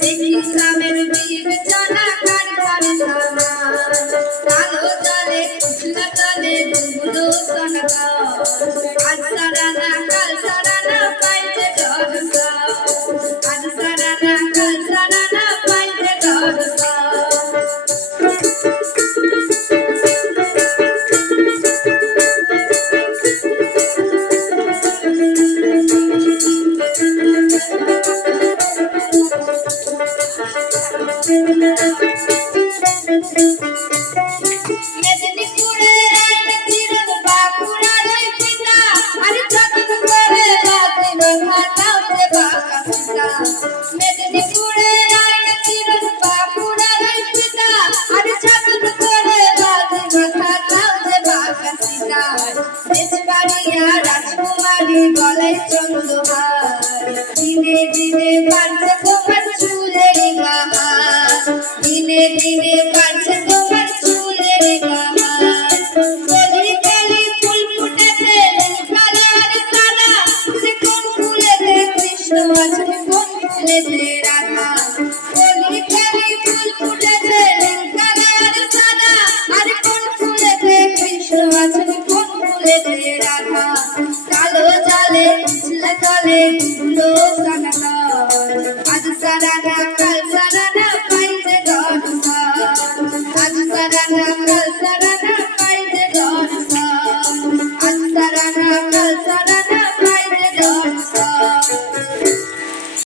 দেখি গ্রামের বিবেচনা কার ঘরে সমান কালো জলে কৃষ্ণ জলে ডুবলো সনকা আজ সারানা কাল সারানা পাইছে দরসা আজ সারানা কাল সারানা পাইছে দরসা মেদিনীপুরে রাইতে চিরদ বাঁকুড়ার ওই পিতা আরে যতন করে রাতে রঘাটাতে বাঁকা পিতা মেদিনীপুরে রাইতে চিরদ বাঁকুড়ার ওই পিতা আরে যতন করে রাতে রঘাটাতে বাঁকা পিতা দেশবাড়িয়া রাজকুমারী গলায় চন্দ্রহার দিনে দিনে বাড়ছে তোমার চুলের বাহার দিনে দিনে বাড়ছে তোমার চুলের বাহার কলি কলি ফুল ফুটেছে নীলকালে আর সাদা যে কোন ফুলেতে কৃষ্ণ আছে কোন ফুলেতে রাধা কলি কলি ফুল ফুটেছে নীলকালে আর সাদা আর কোন ফুলেতে কৃষ্ণ আছে কোন ফুলেতে রাধা কালো জলে উছলে চলে ডুবলো সনকা আজ সারানা কাল সারানা পাইছে দরসা আজ সারানা কাল সারানা পাইছে দরসা আজ সারানা কাল সারানা